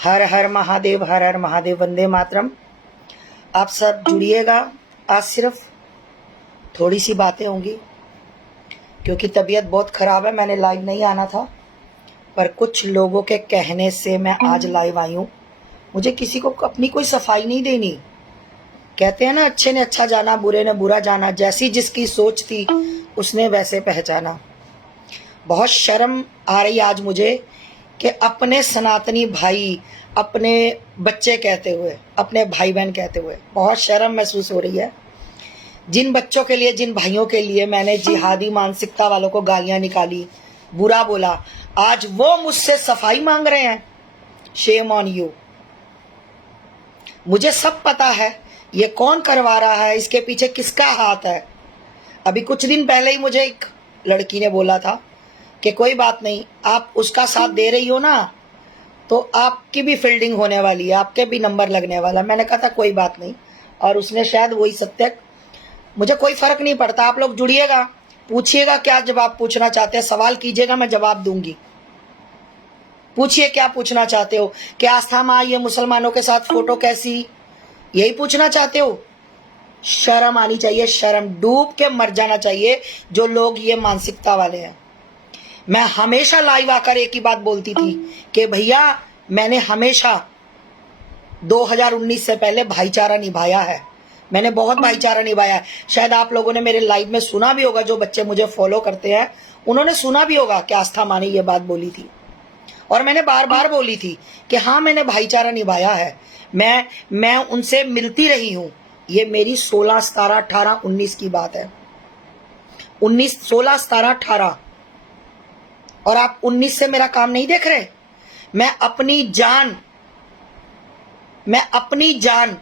हर हर महादेव, हर हर महादेव, वंदे मातरम। आप सब जुड़िएगा। आज सिर्फ थोड़ी सी बातें होंगी क्योंकि तबीयत बहुत ख़राब है। मैंने लाइव नहीं आना था, पर कुछ लोगों के कहने से मैं आज लाइव आई हूँ। मुझे किसी को अपनी कोई सफाई नहीं देनी। कहते हैं ना, अच्छे ने अच्छा जाना, बुरे ने बुरा जाना। जैसी जिसकी सोच थी उसने वैसे पहचाना। बहुत शर्म आ रही आज मुझे कि अपने सनातनी भाई, अपने बच्चे कहते हुए, अपने भाई बहन कहते हुए बहुत शर्म महसूस हो रही है। जिन बच्चों के लिए, जिन भाइयों के लिए मैंने जिहादी मानसिकता वालों को गालियां निकाली, बुरा बोला, आज वो मुझसे सफाई मांग रहे हैं। Shame on you. मुझे सब पता है ये कौन करवा रहा है, इसके पीछे किसका हाथ है। अभी कुछ दिन पहले ही मुझे एक लड़की ने बोला था कि कोई बात नहीं, आप उसका साथ दे रही हो ना, तो आपकी भी फील्डिंग होने वाली है, आपके भी नंबर लगने वाला। मैंने कहा था कोई बात नहीं, और उसने शायद वही सत्य। मुझे कोई फर्क नहीं पड़ता। आप लोग जुड़िएगा, पूछिएगा क्या जवाब पूछना चाहते हैं, सवाल कीजिएगा, मैं जवाब दूंगी। पूछिए क्या पूछना चाहते हो। कि आस्था माँ ये मुसलमानों के साथ फोटो कैसी, यही पूछना चाहते हो। शर्म आनी चाहिए, शर्म। डूब के मर जाना चाहिए जो लोग ये मानसिकता वाले हैं। मैं हमेशा लाइव आकर एक ही बात बोलती थी कि भैया, मैंने हमेशा 2019 से पहले भाईचारा निभाया है। मैंने बहुत भाईचारा निभाया है। शायद आप लोगों ने मेरे लाइव में सुना भी होगा, जो बच्चे मुझे फॉलो करते हैं उन्होंने सुना भी होगा कि आस्था माँ ने ये बात बोली थी। और मैंने बार बार बोली थी कि हाँ, मैंने भाईचारा निभाया है। मैं उनसे मिलती रही हूँ। ये मेरी 16, 17, 18, 19 की बात है। 19, 16, 17, 18। और आप 19 से मेरा काम नहीं देख रहे। मैं अपनी जान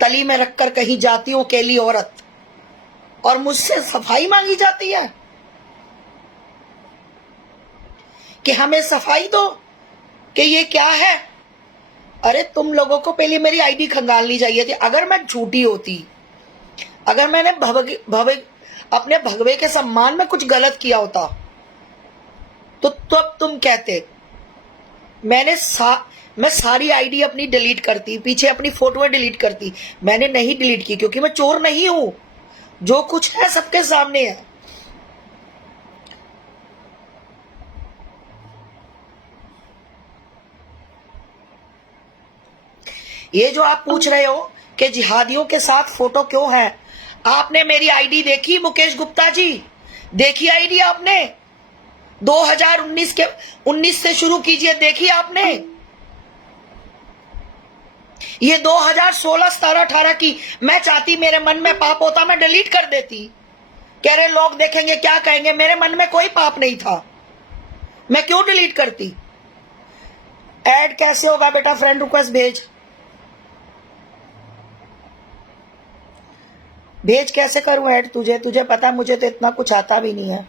तली में रखकर कहीं जाती हूँ, अकेली औरत, और मुझसे सफाई मांगी जाती है कि हमें सफाई दो, कि ये क्या है। अरे तुम लोगों को पहले मेरी आईडी खंगालनी चाहिए थी। अगर मैं झूठी होती, अगर मैंने अपने भगवे के सम्मान में कुछ गलत किया होता, तो तब तुम कहते। मैं सारी आईडी अपनी डिलीट करती, पीछे अपनी फोटो डिलीट करती। मैंने नहीं डिलीट की क्योंकि मैं चोर नहीं हूं। जो कुछ है सबके सामने है। ये जो आप पूछ रहे हो कि जिहादियों के साथ फोटो क्यों है, आपने मेरी आईडी देखी मुकेश गुप्ता जी? देखी आईडी आपने? 19 से शुरू कीजिए, देखी आपने? ये 2016, 17, 18 की। मैं चाहती, मेरे मन में पाप होता मैं डिलीट कर देती। कह रहे लोग देखेंगे क्या कहेंगे। मेरे मन में कोई पाप नहीं था, मैं क्यों डिलीट करती। ऐड कैसे होगा बेटा? फ्रेंड रिक्वेस्ट भेज कैसे करूं ऐड? तुझे पता, मुझे तो इतना कुछ आता भी नहीं है।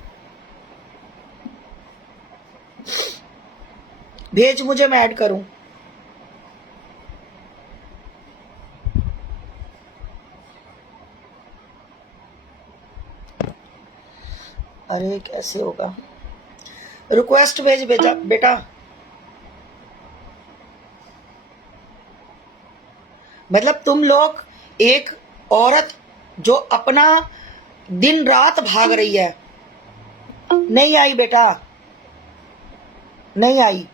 भेज मुझे, मैं ऐड करूं। अरे कैसे होगा? रिक्वेस्ट भेज बेटा। मतलब तुम लोग, एक औरत जो अपना दिन रात भाग रही है। नहीं आई बेटा, नहीं आई।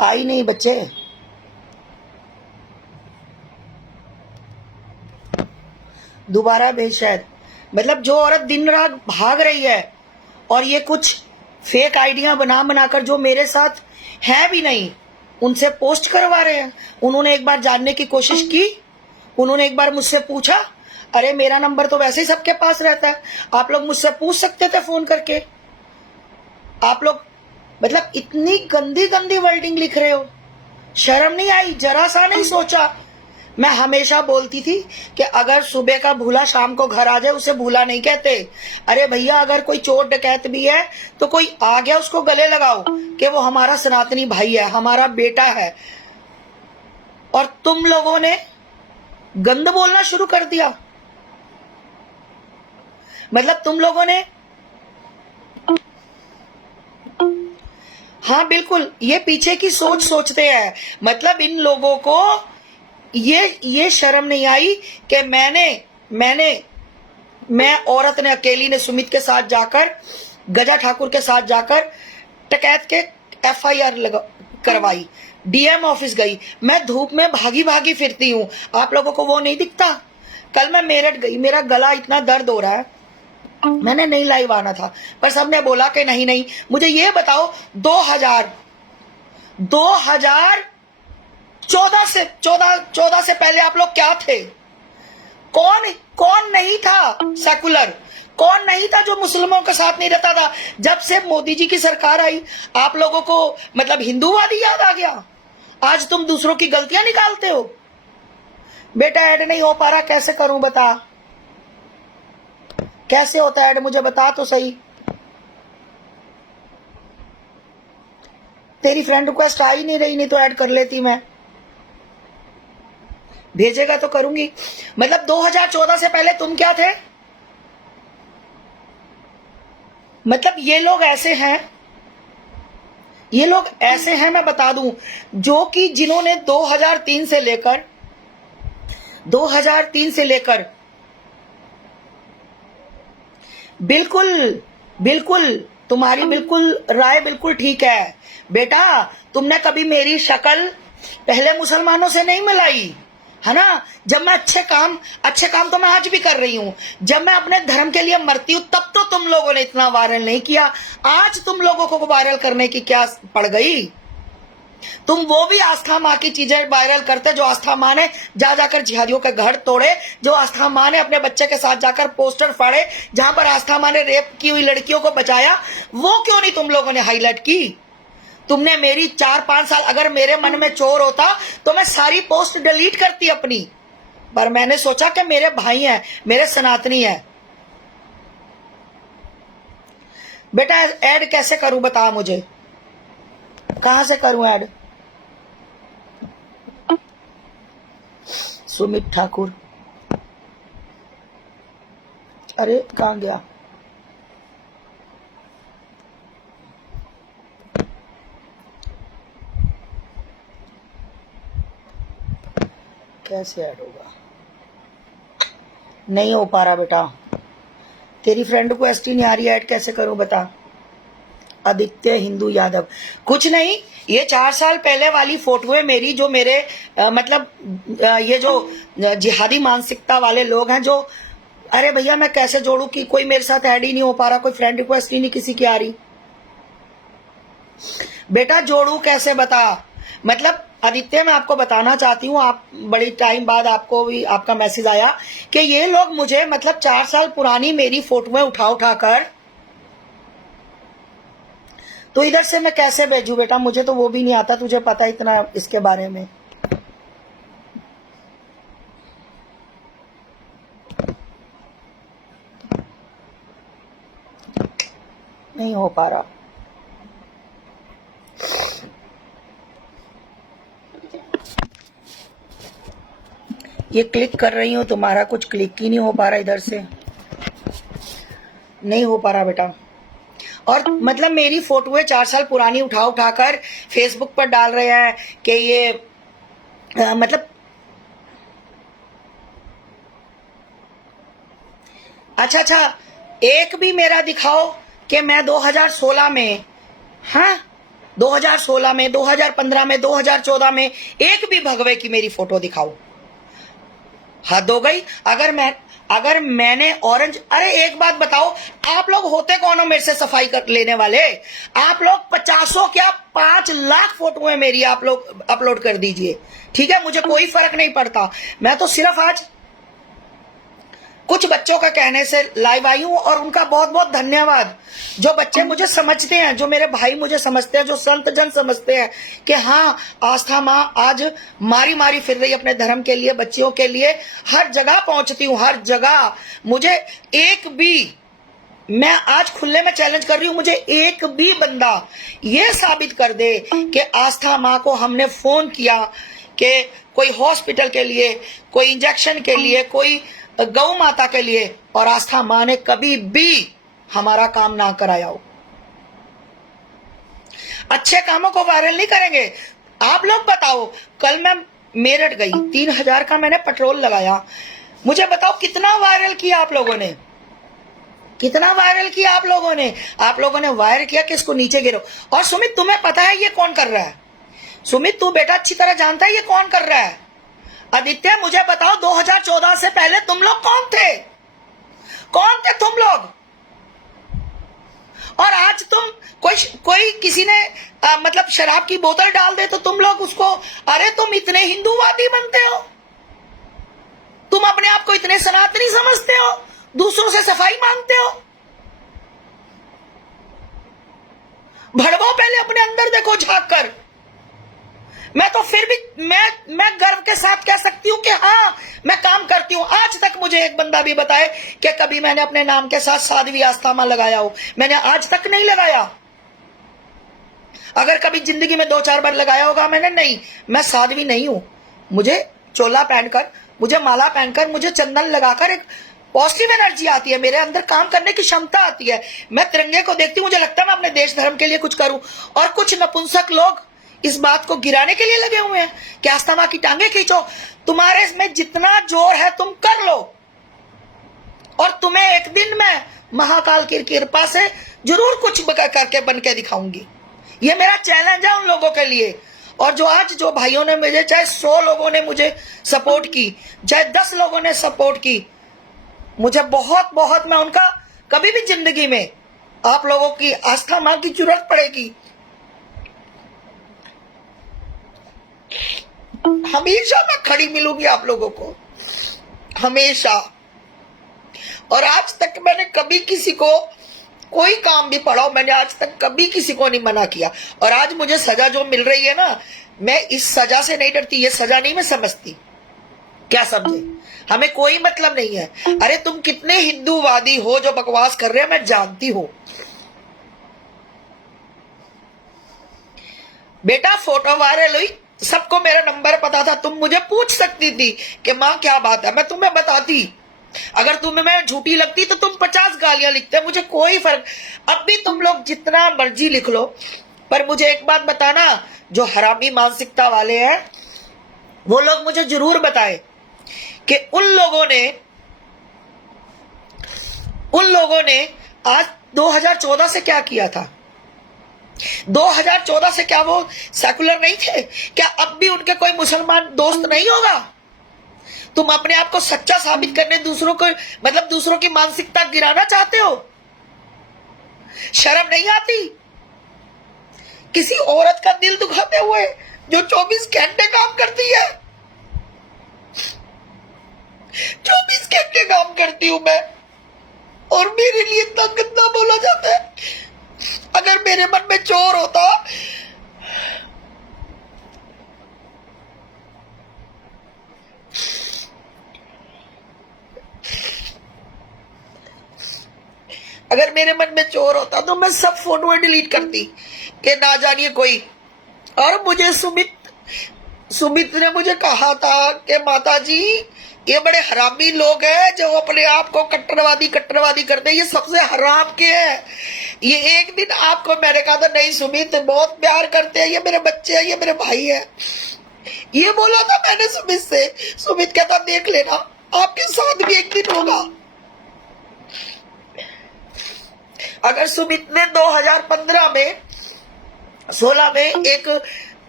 आई नहीं बच्चे। दोबारा भेज शायद। मतलब जो औरत दिन रात भाग रही है और ये कुछ फेक आइडिया बनाकर जो मेरे साथ है भी नहीं, उनसे पोस्ट करवा रहे हैं। उन्होंने एक बार जानने की कोशिश की, उन्होंने एक बार मुझसे पूछा। अरे मेरा नंबर तो वैसे ही सबके पास रहता है, आप लोग मुझसे पूछ सकते थे फोन करके। आप लोग मतलब इतनी गंदी गंदी वर्डिंग लिख रहे हो। शर्म नहीं आई? जरा सा नहीं सोचा? मैं हमेशा बोलती थी कि अगर सुबह का भूला शाम को घर आ जाए उसे भूला नहीं कहते। अरे भैया, अगर कोई चोर डकैत भी है तो कोई आ गया उसको गले लगाओ कि वो हमारा सनातनी भाई है, हमारा बेटा है। और तुम लोगों ने गंद बोलना शुरू कर दिया। मतलब तुम लोगों ने, हाँ बिल्कुल, ये पीछे की सोच सोचते हैं। मतलब इन लोगों को ये शर्म नहीं आई कि मैं औरत ने, अकेली ने सुमित के साथ जाकर, गजा ठाकुर के साथ जाकर टकैत के FIR करवाई, DM ऑफिस गई। मैं धूप में भागी भागी फिरती हूँ, आप लोगों को वो नहीं दिखता? कल मैं मेरठ गई, मेरा गला इतना दर्द हो रहा है, मैंने नहीं लाइव आना था, पर सबने बोला कि नहीं नहीं। मुझे ये बताओ 2014 से पहले आप लोग क्या थे? कौन नहीं था सेकुलर? कौन नहीं था जो मुस्लिमों के साथ नहीं रहता था? जब से मोदी जी की सरकार आई, आप लोगों को मतलब हिंदूवादी याद आ गया? आज तुम दूसरों की गलतियां निकालते हो। बेटा ऐड नहीं हो पा रहा, कैसे करूं बता? कैसे होता है ऐड, मुझे बता तो सही। तेरी फ्रेंड रिक्वेस्ट आ ही नहीं रही, नहीं तो ऐड कर लेती मैं। भेजेगा तो करूंगी। मतलब 2014 से पहले तुम क्या थे? मतलब ये लोग ऐसे हैं, मैं बता दूं, जो कि जिन्होंने 2003 से लेकर बिल्कुल तुम्हारी बिल्कुल राय बिल्कुल ठीक है बेटा। तुमने कभी मेरी शक्ल पहले मुसलमानों से नहीं मिलाई है ना? जब मैं अच्छे काम तो मैं आज भी कर रही हूं। जब मैं अपने धर्म के लिए मरती हूं तब तो तुम लोगों ने इतना वायरल नहीं किया। आज तुम लोगों को वायरल करने की क्या पड़ गई? तुम वो भी आस्था माँ की चीजें वायरल करते, जो आस्था माँ ने जाकर जिहादियों के घर तोड़े, जो आस्था माँ ने अपने बच्चे के साथ जाकर पोस्टर फाड़े, जहां पर आस्था माँ ने रेप की हुई लड़कियों को बचाया, वो क्यों नहीं तुम लोगों ने हाईलाइट की? तुमने मेरी 4-5 साल, अगर मेरे मन में चोर होता तो मैं सारी पोस्ट डिलीट करती अपनी, पर मैंने सोचा कि मेरे भाई हैं, मेरे सनातनी हैं। बेटा ऐड कैसे करूं बता मुझे, कहां से करूं ऐड? सुमित ठाकुर, अरे कहां गया? कैसे ऐड होगा? नहीं हो पा रहा बेटा। तेरी फ्रेंड को एसटी नहीं आ रही, ऐड कैसे करूं बता? आदित्य हिंदू यादव, कुछ नहीं, ये 4 साल पहले वाली फोटो है मेरी, जो मेरे ये जो जिहादी मानसिकता वाले लोग हैं, जो, अरे भैया मैं कैसे जोड़ू कि कोई मेरे साथ ऐड ही नहीं हो पा रहा, कोई फ्रेंड रिक्वेस्ट ही नहीं किसी की आ रही। बेटा जोड़ू कैसे बता? मतलब आदित्य मैं आपको बताना चाहती हूँ, आप बड़ी टाइम बाद आपको भी आपका मैसेज आया कि ये लोग मुझे मतलब 4 साल पुरानी मेरी फोटोएं उठा कर, तो इधर से मैं कैसे भेजू बेटा? मुझे तो वो भी नहीं आता, तुझे पता इतना इसके बारे में। नहीं हो पा रहा। ये क्लिक कर रही हूँ, तुम्हारा कुछ क्लिक ही नहीं हो पा रहा इधर से, नहीं हो पा रहा बेटा। और मतलब मेरी फोटोएं 4 साल पुरानी उठा कर फेसबुक पर डाल रहे हैं कि ये मतलब अच्छा, एक भी मेरा दिखाओ कि मैं 2016 में, हाँ 2016 में, 2015 में, 2014 में एक भी भगवे की मेरी फोटो दिखाओ। हद हो गई। अगर मैंने ऑरेंज, अरे एक बात बताओ, आप लोग होते कौन हो मेरे से सफाई कर लेने वाले? आप लोग 50 क्या 5 लाख फोटोएं मेरी आप लोग अपलोड कर दीजिए, ठीक है, मुझे कोई फर्क नहीं पड़ता। मैं तो सिर्फ आज कुछ बच्चों का कहने से लाइव आई हूं, और उनका बहुत बहुत धन्यवाद। जो बच्चे मुझे समझते हैं, जो मेरे भाई मुझे समझते हैं, जो संत जन समझते हैं कि हाँ आस्था माँ आज मारी फिर रही अपने धर्म के लिए, बच्चियों के लिए, हर जगह पहुंचती हूँ, हर जगह। मुझे एक भी, मैं आज खुले में चैलेंज कर रही हूं, मुझे एक भी बंदा ये साबित कर दे कि आस्था माँ को हमने फोन किया कि कोई हॉस्पिटल के लिए, कोई इंजेक्शन के लिए, कोई गौ माता के लिए, और आस्था माँ ने कभी भी हमारा काम ना कराया हो। अच्छे कामों को वायरल नहीं करेंगे। आप लोग बताओ, कल मैं मेरठ गई, 3000 का मैंने पेट्रोल लगाया, मुझे बताओ कितना वायरल किया आप लोगों ने, कितना वायरल किया आप लोगों ने। आप लोगों ने वायरल किया कि इसको नीचे गिरो। और सुमित तुम्हें पता है ये कौन कर रहा है? सुमित तू बेटा अच्छी तरह जानता है ये कौन कर रहा है। आदित्य मुझे बताओ 2014 से पहले तुम लोग कौन थे? कौन थे तुम लोग? और आज तुम कोई किसी ने मतलब शराब की बोतल डाल दे तो तुम लोग उसको, अरे तुम इतने हिंदूवादी बनते हो, तुम अपने आप को इतने सनातनी समझते हो, दूसरों से सफाई मांगते हो। भड़वो पहले अपने अंदर देखो झांक कर। मैं तो फिर भी मैं गर्व के साथ कह सकती हूं कि हाँ मैं काम करती हूं। आज तक मुझे एक बंदा भी बताए कि कभी मैंने अपने नाम के साथ साध्वी आस्था मां लगाया हो, मैंने आज तक नहीं लगाया। अगर कभी जिंदगी में 2-4 बार लगाया होगा मैंने, नहीं, मैं साध्वी नहीं हूं। मुझे चोला पहनकर, मुझे माला पहनकर, मुझे चंदन लगाकर एक पॉजिटिव एनर्जी आती है, मेरे अंदर काम करने की क्षमता आती है। मैं तिरंगे को देखती हूं, मुझे लगता है मैं अपने देश धर्म के लिए कुछ करूं। और कुछ नपुंसक लोग इस बात को गिराने के लिए लगे हुए हैं कि आस्था मां की टांगे खींचो। तुम्हारे इसमें जितना जोर है तुम कर लो, और तुम्हें एक दिन मैं महाकाल की कृपा से जरूर कुछ करके बन के दिखाऊंगी। ये मेरा चैलेंज है उन लोगों के लिए। और जो आज जो भाइयों ने मुझे, चाहे 100 लोगों ने मुझे सपोर्ट की, चाहे 10 लोगों ने सपोर्ट की, मुझे बहुत बहुत, मैं उनका कभी भी जिंदगी में आप लोगों की आस्था मां की जरूरत पड़ेगी, हमेशा मैं खड़ी मिलूंगी आप लोगों को, हमेशा। और आज तक मैंने कभी किसी को कोई काम भी पड़ा हो, मैंने आज तक कभी किसी को नहीं मना किया। और आज मुझे सजा जो मिल रही है ना, मैं इस सजा से नहीं डरती। ये सजा नहीं मैं समझती, क्या समझे, हमें कोई मतलब नहीं है। अरे तुम कितने हिंदूवादी हो जो बकवास कर रहे हैं, मैं जानती हूं बेटा। फोटो वायरल हुई, सबको मेरा नंबर पता था, तुम मुझे पूछ सकती थी कि मां क्या बात है, मैं तुम्हें बताती। अगर तुम्हें मैं झूठी लगती तो तुम 50 गालियां लिखते, मुझे कोई फर्क। अब भी तुम लोग जितना मर्जी लिख लो, पर मुझे एक बात बताना, जो हरामी मानसिकता वाले हैं वो लोग मुझे जरूर बताएं कि उन लोगों ने आज 2014 से क्या किया था। 2014 से क्या वो सेकुलर नहीं थे? क्या अब भी उनके कोई मुसलमान दोस्त नहीं होगा? तुम अपने आप को सच्चा साबित करने दूसरों को, मतलब दूसरों की मानसिकता गिराना चाहते हो? शर्म नहीं आती? किसी औरत का दिल दुखाते हुए जो 24 घंटे काम करती है, 24 घंटे काम करती हूं मैं, और मेरे लिए इतना गंदा बोला जाता है। अगर मेरे मन में चोर होता, अगर मेरे मन में चोर होता तो मैं सब फोटो डिलीट करती कि ना जानिए कोई। और मुझे सुमित ने मुझे कहा था कि माता जी ये बड़े हरामी लोग हैं जो अपने आप को कट्टरवादी करते हैं, ये सबसे हराम के हैं। ये एक दिन आपको मैंने कहा था नहीं सुमित बहुत प्यार करते हैं, ये मेरे बच्चे हैं, ये मेरे भाई हैं, ये बोला था मैंने सुमित से। सुमित कहता देख लेना आपके साथ भी एक दिन होगा। अगर सुमित ने 2015 में 16 में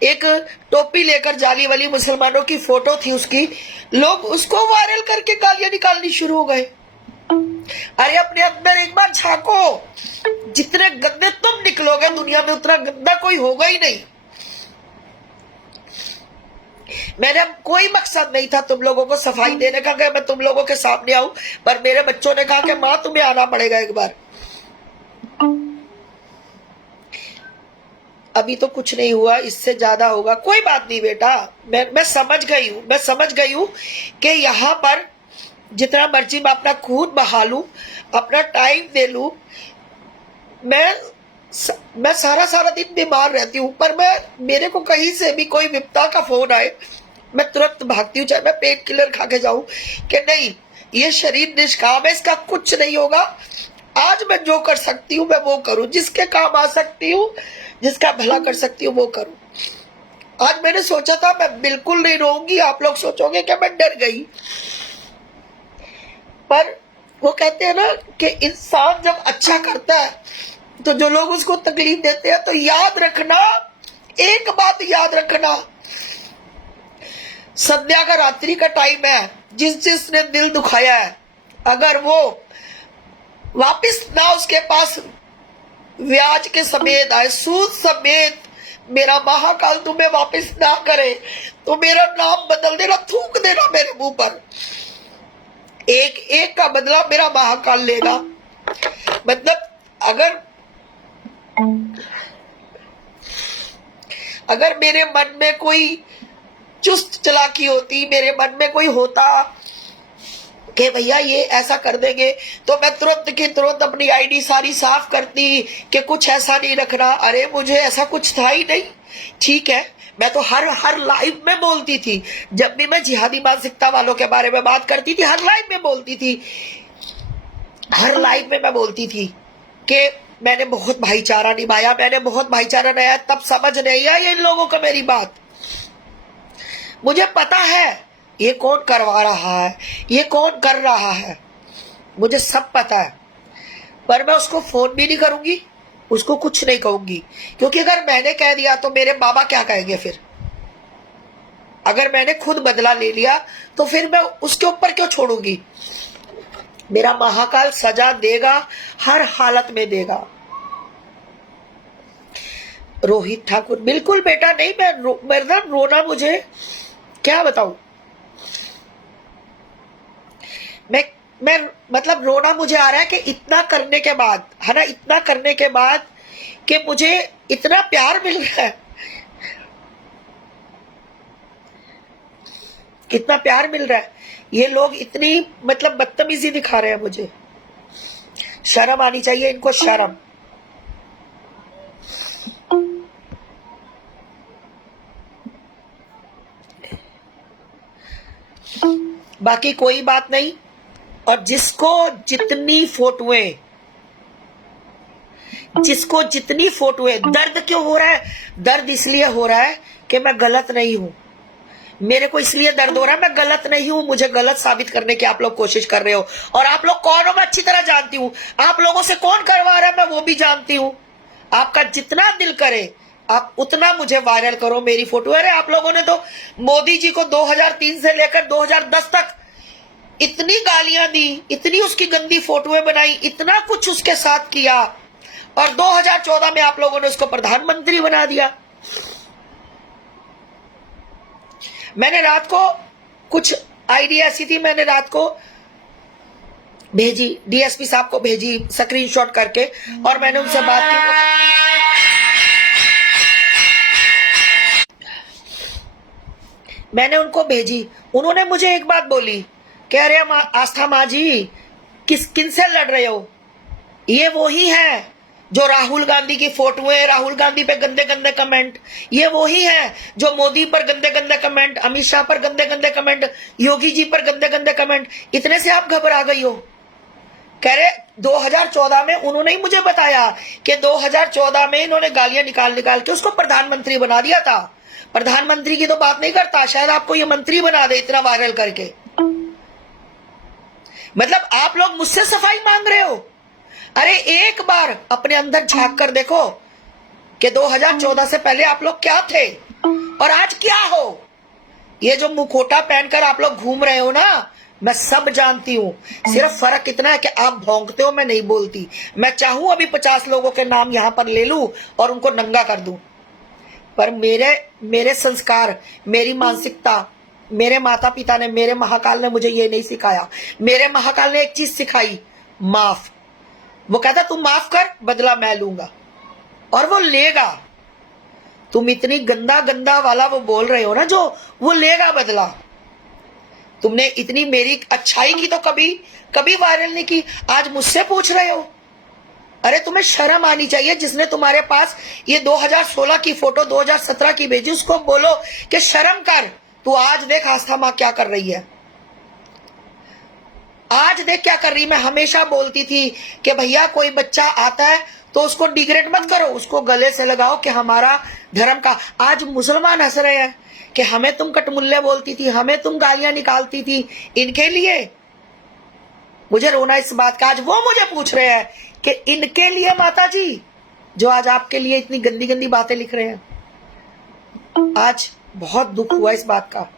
एक टोपी लेकर जाली वाली मुसलमानों की फोटो थी उसकी, लोग उसको वायरल करके गालियां निकालनी शुरू हो गए। अरे अपने अंदर एक बार झांको, जितने गंदे तुम निकलोगे दुनिया में उतना गंदा कोई होगा ही नहीं। मेरा कोई मकसद नहीं था तुम लोगों को सफाई देने का कि मैं तुम लोगों के सामने आऊं, पर मेरे बच्चों ने कहा कि मां तुम्हें आना पड़ेगा एक बार। अभी तो कुछ नहीं हुआ, इससे ज्यादा होगा। कोई बात नहीं बेटा, मैं समझ गई हूं कि यहाँ पर जितना मर्जी मैं अपना खून बहा लूं, अपना टाइम दे लूं, मैं सारा दिन बीमार रहती हूं, पर मेरे को कहीं से भी कोई विपदा का फोन आए मैं तुरंत भागती हूँ, चाहे मैं पेन किलर खा के जाऊं कि नहीं ये शरीर निष्काम है, इसका कुछ नहीं होगा। आज मैं जो कर सकती हूँ मैं वो करूं, जिसके काम आ सकती हूँ, जिसका भला कर सकती हूँ वो करूं। आज मैंने सोचा था मैं बिल्कुल नहीं रोऊंगी, आप लोग सोचोगे कि मैं डर गई, पर वो कहते हैं ना कि इंसान जब अच्छा करता है तो जो लोग उसको तकलीफ देते हैं, तो याद रखना, एक बात याद रखना, संध्या का रात्रि का टाइम है, जिसने दिल दुखाया है, अगर वो वापिस ना उसके पास ब्याज के समेत आए, सूद समेत मेरा महाकाल तुम्हें वापिस ना करे, तो मेरा नाम बदल देना, थूक देना मेरे मुंह पर। एक एक का बदला मेरा महाकाल लेगा। मतलब अगर मेरे मन में कोई चुस्त चालाकी होती, मेरे मन में कोई होता कि भैया ये ऐसा कर देंगे, तो मैं तुरंत की तुरंत अपनी आईडी सारी साफ करती कि कुछ ऐसा नहीं रखना। अरे मुझे ऐसा कुछ था ही नहीं। ठीक है, मैं तो हर लाइव में बोलती थी, जब भी मैं जिहादी मानसिकता वालों के बारे में बात करती थी, हर लाइव में बोलती थी, हर लाइव में मैं बोलती थी कि मैंने बहुत भाईचारा निभाया, मैंने बहुत भाईचारा निभाया। तब समझ नहीं आई इन लोगों को मेरी बात। मुझे पता है ये कौन करवा रहा है, ये कौन कर रहा है, मुझे सब पता है, पर मैं उसको फोन भी नहीं करूंगी, उसको कुछ नहीं कहूंगी, क्योंकि अगर मैंने कह दिया तो मेरे बाबा क्या कहेंगे फिर। अगर मैंने खुद बदला ले लिया तो फिर मैं उसके ऊपर क्यों छोड़ूंगी। मेरा महाकाल सजा देगा, हर हालत में देगा। रोहित ठाकुर, बिल्कुल बेटा नहीं, मैं रोना, मुझे क्या बताऊं, मैं मतलब रोना मुझे आ रहा है कि इतना करने के बाद, है ना, इतना करने के बाद कि मुझे इतना प्यार मिल रहा है, कितना प्यार मिल रहा है, ये लोग इतनी मतलब बदतमीजी दिखा रहे हैं मुझे। शर्म आनी चाहिए इनको, शर्म। बाकी कोई बात नहीं। और जिसको जितनी फोटोएं, दर्द क्यों हो रहा है? दर्द इसलिए हो रहा है कि मैं गलत नहीं हूं। मेरे को इसलिए दर्द हो रहा है, मैं गलत नहीं हूं, मुझे गलत साबित करने की आप लोग कोशिश कर रहे हो। और आप लोग कौन हो मैं अच्छी तरह जानती हूं, आप लोगों से कौन करवा रहा है मैं वो भी जानती हूं। आपका जितना दिल करे आप उतना मुझे वायरल करो मेरी फोटो। अरे आप लोगों ने तो मोदी जी को 2003 से लेकर 2010 तक इतनी गालियां दी, इतनी उसकी गंदी फोटोएं बनाई, इतना कुछ उसके साथ किया, और 2014 में आप लोगों ने उसको प्रधानमंत्री बना दिया। मैंने रात को कुछ आईडी ऐसी थी, मैंने रात को भेजी, डीएसपी साहब को भेजी स्क्रीनशॉट करके, और मैंने उनसे बात की। मैंने उनको भेजी, उन्होंने मुझे एक बात बोली कि अरे आस्था माँ जी किन से लड़ रहे हो? ये वो ही है जो राहुल गांधी की फोटोएं, राहुल गांधी पे गंदे गंदे कमेंट, ये वो ही है जो मोदी पर गंदे गंदे कमेंट, अमित शाह पर गंदे गंदे कमेंट, योगी जी पर गंदे गंदे कमेंट, इतने से आप घबरा गई हो? कह रहे 2014 में उन्होंने ही मुझे बताया कि 2014 में इन्होंने गालियां निकाल निकाल के उसको प्रधानमंत्री बना दिया था। प्रधानमंत्री की तो बात नहीं करता, शायद आपको ये मंत्री बना दे इतना वायरल करके। मतलब आप लोग मुझसे सफाई मांग रहे हो? अरे एक बार अपने अंदर झांक कर देखो कि 2014 से पहले आप लोग क्या थे और आज क्या हो। ये जो मुखोटा पहनकर आप लोग घूम रहे हो ना, मैं सब जानती हूं, सिर्फ फर्क इतना है कि आप भौंकते हो, मैं नहीं बोलती। मैं चाहूं अभी 50 लोगों के नाम यहां पर ले लूं और उनको नंगा कर दूं, पर मेरे संस्कार, मेरी मानसिकता, मेरे माता पिता ने, मेरे महाकाल ने मुझे ये नहीं सिखाया। मेरे महाकाल ने एक चीज सिखाई, माफ। वो कहता तुम माफ कर, बदला मैं लूंगा, और वो लेगा। तुम इतनी गंदा गंदा वाला वो बोल रहे हो ना, जो वो लेगा बदला। तुमने इतनी मेरी अच्छाई की तो कभी वायरल नहीं की, आज मुझसे पूछ रहे हो। अरे तुम्हें शर्म आनी चाहिए। जिसने तुम्हारे पास ये 2016 की फोटो 2017 की भेजी, उसको बोलो कि शर्म कर, तू आज देख आस्था माँ क्या कर रही है, आज देख क्या कर रही। मैं हमेशा बोलती थी कि भैया कोई बच्चा आता है तो उसको डिग्रेड मत करो, उसको गले से लगाओ कि हमारा धर्म का। आज मुसलमान हंस रहे हैं कि हमें तुम कटमुल्ले बोलती थी, हमें तुम गालियां निकालती थी, इनके लिए मुझे रोना इस बात का। आज वो मुझे पूछ रहे हैं कि इनके लिए माता जी जो आज आपके लिए इतनी गंदी गंदी बातें लिख रहे हैं। आज बहुत दुख हुआ इस बात का।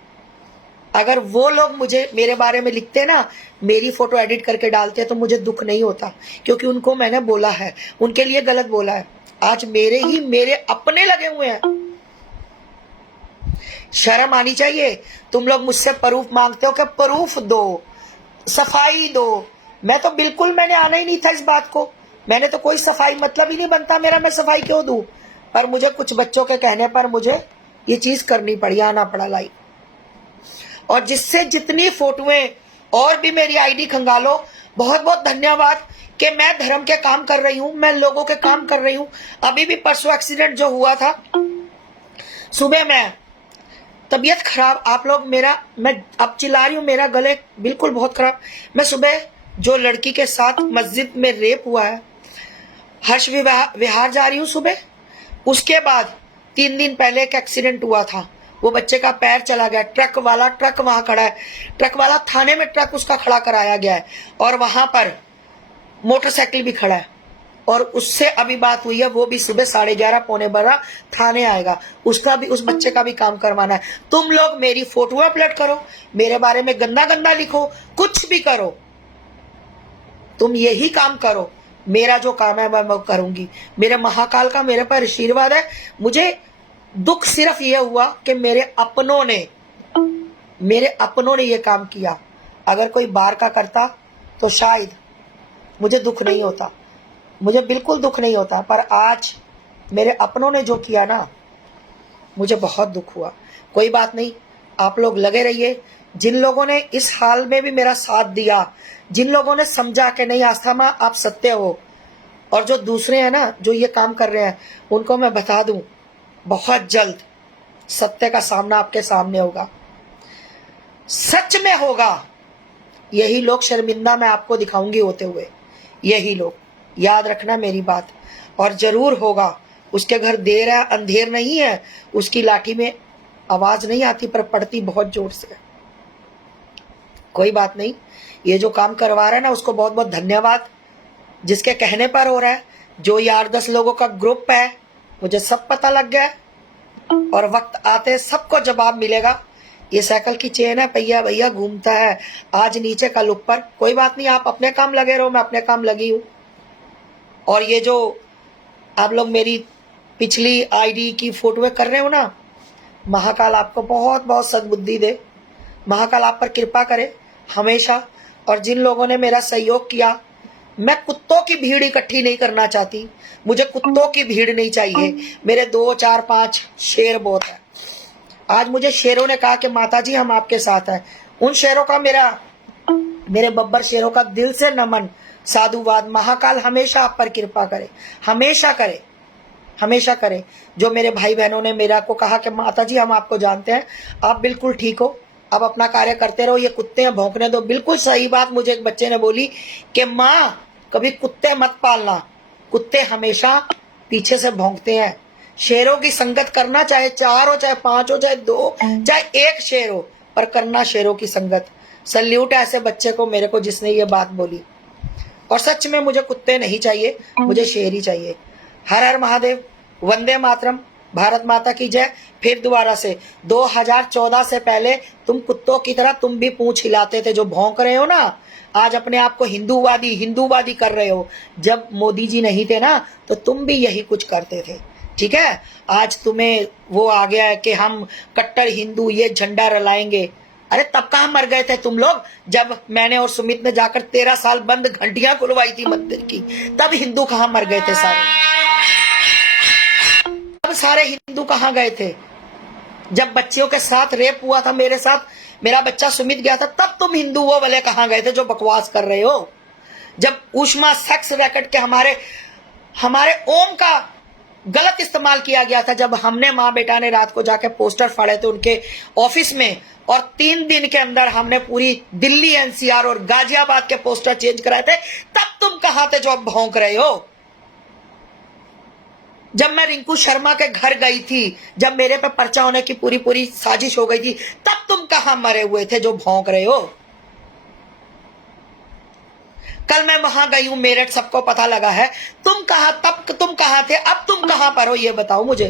अगर वो लोग मुझे मेरे बारे में लिखते ना, मेरी फोटो एडिट करके डालते तो मुझे दुख नहीं होता, क्योंकि उनको मैंने बोला है, उनके लिए गलत बोला है। आज मेरे अपने लगे हुए हैं। शर्म आनी चाहिए। तुम लोग मुझसे प्रूफ मांगते हो कि प्रूफ दो, सफाई दो। मैं तो बिल्कुल, मैंने आना ही नहीं था इस बात को। मैंने तो कोई सफाई, मतलब ही नहीं बनता मेरा, मैं सफाई क्यों दूं। पर मुझे कुछ बच्चों के कहने पर मुझे ये चीज करनी पड़ी, आना पड़ा लाइव। और जिससे जितनी फोटोएं और भी मेरी आईडी खंगालो, बहुत बहुत धन्यवाद कि मैं धर्म के काम कर रही हूं, मैं लोगों के काम कर रही हूं। अभी भी परसों एक्सीडेंट जो हुआ था, सुबह मैं तबीयत खराब, आप लोग मैं अब चिल्ला रही हूँ, मेरा गले बिल्कुल बहुत खराब। मैं सुबह जो लड़की के साथ मस्जिद में रेप हुआ है, हर्ष विहार जा रही हूँ सुबह। उसके बाद 3 दिन पहले एक एक्सीडेंट हुआ था, वो बच्चे का पैर चला गया। ट्रक वहां खड़ा है, ट्रक वाला थाने में ट्रक उसका खड़ा कराया गया है, और वहां पर मोटरसाइकिल भी खड़ा है। और उससे अभी बात हुई है, वो भी सुबह 11:30 पौने 12 थाने आएगा, उसका भी, उस बच्चे का भी काम करवाना है। तुम लोग मेरी फोटो अपलोड करो, मेरे बारे में गंदा गंदा लिखो, कुछ भी करो, तुम यही काम करो। मेरा जो काम है मैं करूंगी। मेरे महाकाल का मेरे पर आशीर्वाद है। मुझे दुख सिर्फ ये हुआ कि मेरे अपनों ने ये काम किया। अगर कोई बाहर का करता तो शायद मुझे दुख नहीं होता, मुझे बिल्कुल दुख नहीं होता। पर आज मेरे अपनों ने जो किया ना, मुझे बहुत दुख हुआ। कोई बात नहीं, आप लोग लगे रहिए। जिन लोगों ने इस हाल में भी मेरा साथ दिया, जिन लोगों ने समझा कि नहीं आस्था माँ आप सत्य हो, और जो दूसरे हैं ना जो ये काम कर रहे हैं, उनको मैं बता दूं, बहुत जल्द सत्य का सामना आपके सामने होगा, सच में होगा। यही लोग शर्मिंदा मैं आपको दिखाऊंगी होते हुए, यही लोग, याद रखना मेरी बात। और जरूर होगा। उसके घर देर है, अंधेर नहीं है, उसकी लाठी में आवाज नहीं आती पर पड़ती बहुत जोर से। कोई बात नहीं, ये जो काम करवा रहा है ना, उसको बहुत बहुत धन्यवाद। जिसके कहने पर हो रहा है, जो यार 10 लोगों का ग्रुप है, मुझे सब पता लग गया है, और वक्त आते सबको जवाब मिलेगा। ये साइकिल की चेन है, पहिया भैया घूमता है, आज नीचे कल ऊपर। कोई बात नहीं, आप अपने काम लगे रहो, मैं अपने काम लगी हूं। और ये जो आप लोग मेरी पिछली आईडी की फोटोएं कर रहे हो ना, महाकाल आपको बहुत बहुत सद्बुद्धि दे, महाकाल आप पर कृपा करे हमेशा। और जिन लोगों ने मेरा सहयोग किया, मैं कुत्तों की भीड़ इकट्ठी नहीं करना चाहती, मुझे कुत्तों की भीड़ नहीं चाहिए। मेरे 2 4 5 शेर बहुत है। आज मुझे शेरों ने कहा कि माता जी हम आपके साथ हैं। उन शेरों का मेरे बब्बर शेरों का दिल से नमन, साधुवाद। महाकाल हमेशा आप पर कृपा करे, हमेशा करे, हमेशा करे। जो मेरे भाई बहनों ने मेरा को कहा कि माता जी हम आपको जानते हैं, आप बिल्कुल ठीक हो, अब अपना कार्य करते रहो, ये कुत्ते हैं भौंकने दो। बिल्कुल सही बात मुझे एक बच्चे ने बोली कि माँ कभी कुत्ते मत पालना, कुत्ते हमेशा पीछे से भौंकते हैं। शेरों की संगत करना, चाहे 4 हो, चाहे 5 हो, चाहे 2, चाहे 1 शेर हो, पर करना शेरों की संगत। सल्यूट है ऐसे बच्चे को, मेरे को, जिसने ये बात बोली। और सच में मुझे कुत्ते नहीं चाहिए, मुझे शेर ही चाहिए। हर हर महादेव, वंदे मातरम, भारत माता की जय। फिर दोबारा से 2014 से पहले तुम कुत्तों की तरह तुम भी पूंछ हिलाते थे, जो भौंक रहे हो ना, आज अपने आप को हिंदूवादी कर रहे हो। जब मोदी जी नहीं थे ना, तो तुम भी यही कुछ करते थे, ठीक है। आज तुम्हें वो आ गया है कि हम कट्टर हिंदू, ये झंडा रलाएंगे। अरे तब कहाँ मर गए थे तुम लोग, जब मैंने और सुमित ने जाकर 13 साल बंद घंटियां खुलवाई थी मंदिर की, तब हिंदू कहाँ मर गए थे सारे, तब सारे हिंदू कहाँ गए थे। जब बच्चियों के साथ रेप हुआ था, मेरे साथ मेरा बच्चा सुमित गया था, तब तुम हिंदू वो वाले कहाँ गए थे जो बकवास कर रहे हो। जब उष्मा सेक्स रैकेट के हमारे ओम का गलत इस्तेमाल किया गया था जब हमने माँ बेटा ने रात को जाके पोस्टर फाड़े थे उनके ऑफिस में, और 3 दिन के अंदर हमने पूरी दिल्ली एनसीआर और गाजियाबाद के पोस्टर चेंज कराए थे, तब तुम कहां थे जो अब भौंक रहे हो? जब मैं रिंकू शर्मा के घर गई थी, जब मेरे पे पर्चा होने की पूरी साजिश हो गई थी, तब तुम कहां मरे हुए थे जो भौंक रहे हो? कल मैं वहां गई हूं मेरठ, सबको पता लगा है। तुम कहां थे, अब तुम कहां पर हो, ये बताओ मुझे।